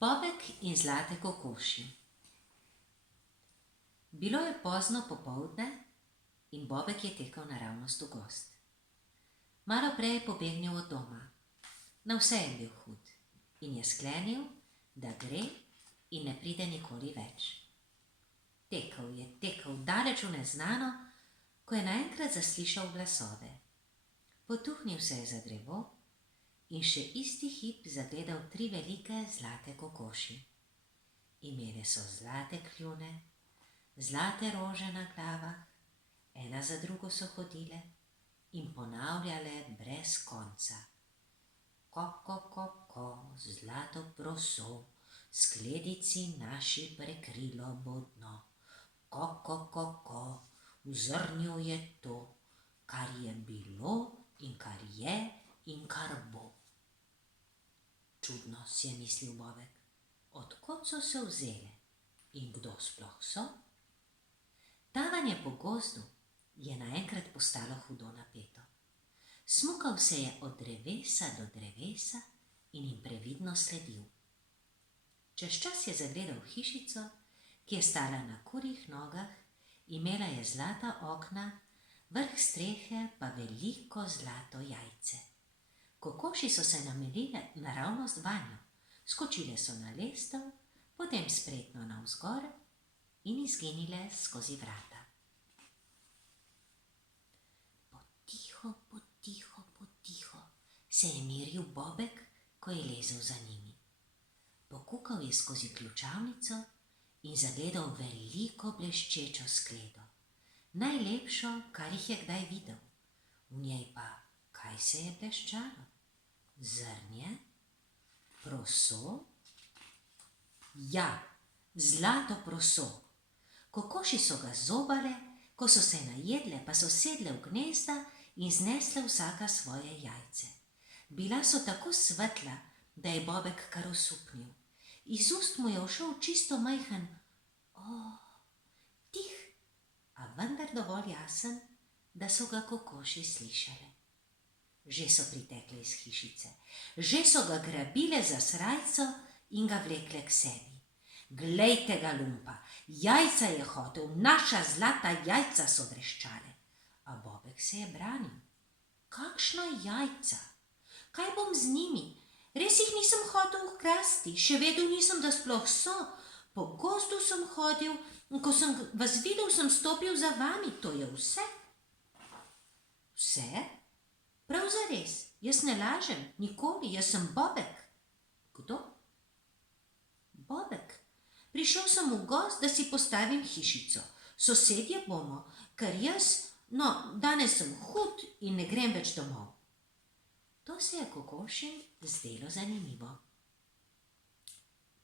Bobek in zlate kokoši. Bilo je pozno popoldne in Bobek je tekel naravnost v gozd. Malo prej je pobegnil od doma. Na vse je bil hud in je sklenil, da gre in ne pride nikoli več. Tekel daleč v neznano, ko je naenkrat zaslišal glasove. Potuhnil se je za drevo in še isti hip zagledal 3 velike zlate kokoši. Imele so zlate kljune, zlate rože na glavah, ena za drugo so hodile in ponavljale brez konca. Ko, zlato proso, skledici naši prekrilo bo dno. Ko, v zrnju je to, kar je bilo in kar je in kar bo. Čudno, si je mislil Bobek, od kod so se vzele in kdo sploh so? Tavanje po gozdu je naenkrat postalo hudo napeto. Smukal se je od drevesa do drevesa in jim previdno sledil. Čez čas je zagledal hišico, ki je stala na kurjih nogah, imela je zlata okna, vrh strehe pa veliko zlato jajce. Kokoši so se namelile naravnost vanjo, skočile so na lestev, potem spretno navzgor in izginile skozi vrata. Potiho se je miril Bobek, ko je lezel za njimi. Pokukal je skozi ključavnico in zagledal veliko bleščečo skledo, najlepšo, kar jih je kdaj videl. V njej pa kaj se je bleščalo? Zrnje? Proso? Ja, zlato proso. Kokoši so ga zobale, ko so se najedle, pa so sedle v gnezda in znesle vsaka svoje jajce. Bila so tako svetla, da je Bobek kar osupnil. Iz ust mu je ušel čisto majhen tih, a vendar dovolj jasen, da so ga kokoši slišale. Že so pritekle iz hišice, že so ga grabile za srajco in ga vlekle k sebi. Glejte ga, lumpa, jajca je hotel, naša zlata jajca so vreščale. A Bobek se je branil. Kakšna jajca? Kaj bom z njimi? Res jih nisem hotel ukrasti, še vedel nisem, da sploh so. Po gozdu sem hodil in ko sem vas videl, sem stopil za vami, to je vse. Vse? Prav zares, jaz ne lažem, nikoli, jaz sem Bobek. Kdo? Bobek. Prišel sem v gozd, da si postavim hišico. Sosedje bomo, ker danes sem hud in ne grem več domov. To se je kokošim zdelo zanimivo.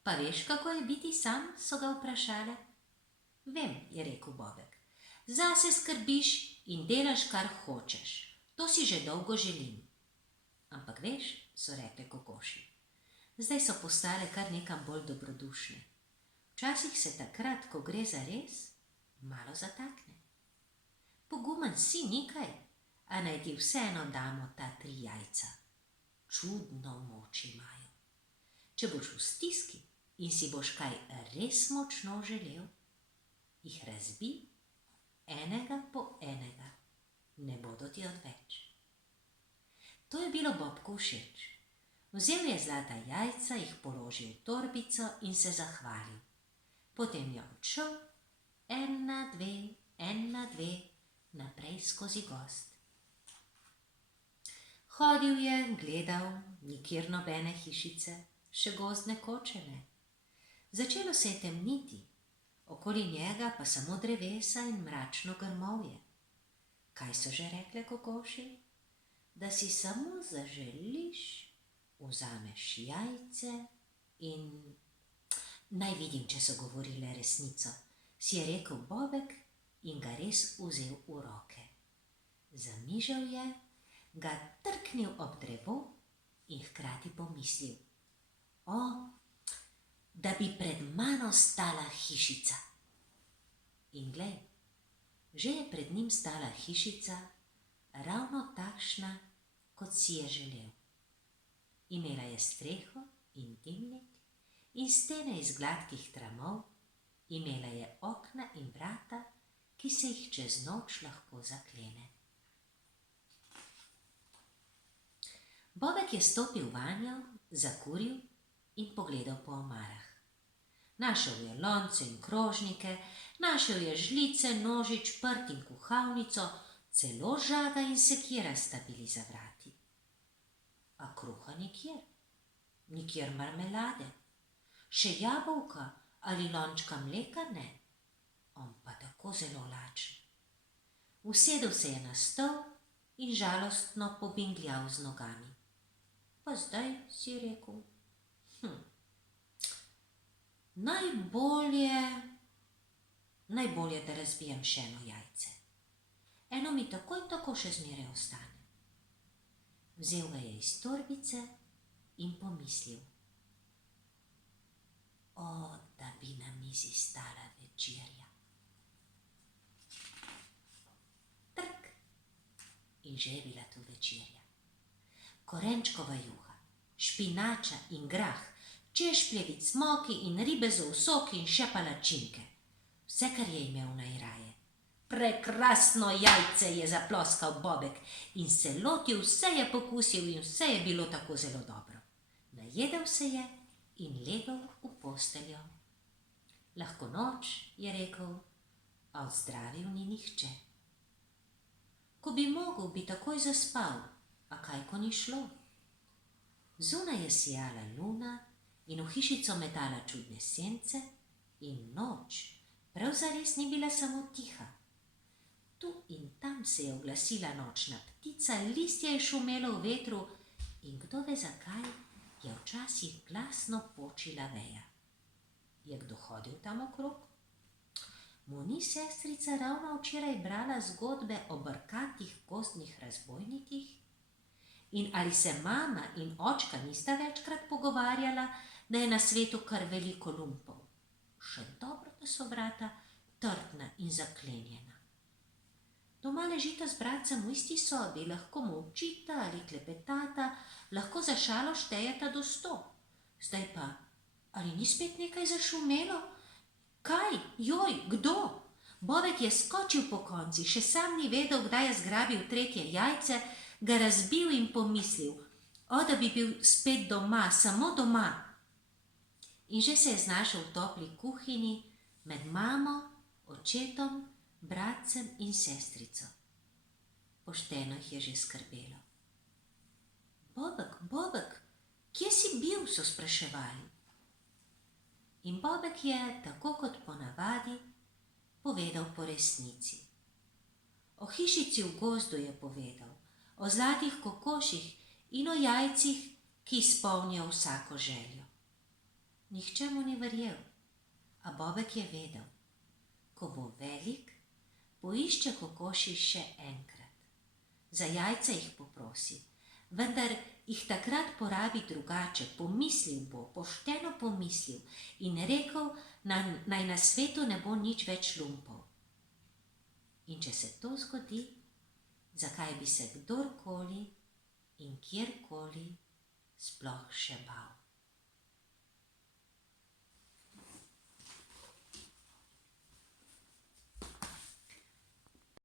Pa veš, kako je biti sam, so ga vprašale. Vem, je rekel Bobek. Zase skrbiš in delaš, kar hočeš. To si že dolgo želim. Ampak veš, so rekle kokoši, zdaj so postale kar nekam bolj dobrodušne. Včasih se takrat, ko gre za res, malo zatakne. Pogumen si nikaj, a naj ti vseeno damo ta 3 jajca. Čudno moč imajo. Če boš v stiski in si boš kaj res močno želel, jih razbi enega po enega. Ne bodo ti odveč. To je bilo Bobku všeč. Vzel je zlata jajca, jih položil v torbico in se zahvalil. Potem je odšel, 1, 2, naprej skozi gozd. Hodil je, gledal, nikjer nobene hišice, še gozdne koče ne. Začelo se je temniti, okoli njega pa samo drevesa in mračno grmovje. Kaj so že rekle kokoši? Da si samo zaželiš, vzameš jajce in... Naj vidim, če so govorile resnico, si je rekel Bobek in ga res vzel v roke. Zamižal je, ga trknil ob drevo in hkrati pomislil. Da bi pred mano stala hišica. In glej, že je pred njim stala hišica, ravno takšna, kot si je želel. Imela je streho in dimnik in stene iz gladkih tramov, imela je okna in vrata, ki se jih čez noč lahko zaklene. Bobek je stopil vanjo, zakuril in pogledal po omarah. Našel je lonce in krožnike, našel je žlice, nožič, prt in kuhalnico, celo žaga in sekira sta bili za vrati. A kruha nikjer, nikjer marmelade, še jabolka ali lončka mleka ne, on pa tako zelo lačen. Usedel se je na stol in žalostno pobingljal z nogami. Pa zdaj, si rekel, najbolje, da razbijem še eno jajce. Eno mi tako in tako še zmeraj ostane. Vzel ga je iz torbice in pomislil. O, da bi na mizi stala večerja. Trk! In že je bila tu večerja. Korenčkova juha, špinača in grah, češpljevi cmoki in ribezov sok in še palačinke. Vse, kar je imel najraje. Prekrasno jajce, je zaploskal Bobek in se lotil, vse je pokusil in vse je bilo tako zelo dobro. Najedel se je in legel v posteljo. Lahko noč, je rekel, a odzdravil ni nihče. Ko bi mogel, bi takoj zaspal, a kaj ko ni šlo. Zunaj je sijala luna in v hišico metala čudne sence in noč prav zares ni bila samo tiha. Tu in tam se je oglasila nočna ptica, listje je šumelo v vetru in kdo ve zakaj je včasih glasno počila veja. Je kdo hodil tam okrog? Mu ni sestrica ravno včeraj brala zgodbe o brkatih gozdnih razbojnikih? In ali se mama in očka nista večkrat pogovarjala, da je na svetu kar veliko lumpov? Še dobro, da so vrata trdna in zaklenjena. Doma ležita z bratcem v isti sobi, lahko molčita ali klepetata, lahko za šalo štejeta do 100. Zdaj pa, ali ni spet nekaj zašumelo? Kaj? Joj, kdo? Bobek je skočil po konci, še sam ni vedel, kdaj je zgrabil tretje jajce, ga razbil in pomislil, da bi bil spet doma, samo doma. In že se je znašel v topli kuhinji med mamo, očetom, bratcem in sestrico. Pošteno jih je že skrbelo. Bobek, Bobek, kje si bil, so spraševali. In Bobek je, tako kot ponavadi, povedal po resnici. O hišici v gozdu je povedal, o zlatih kokoših in o jajcih, ki izpolnijo vsako željo. Nihče mu ni verjel, a Bobek je vedel, ko bo velik, poišče kokoši še enkrat. Za jajca jih poprosi, vendar jih takrat porabi drugače, pomislil bo, pošteno pomislil in rekel, naj na svetu ne bo nič več lumpov. In če se to zgodi, zakaj bi se kdorkoli in kjerkoli sploh še bal?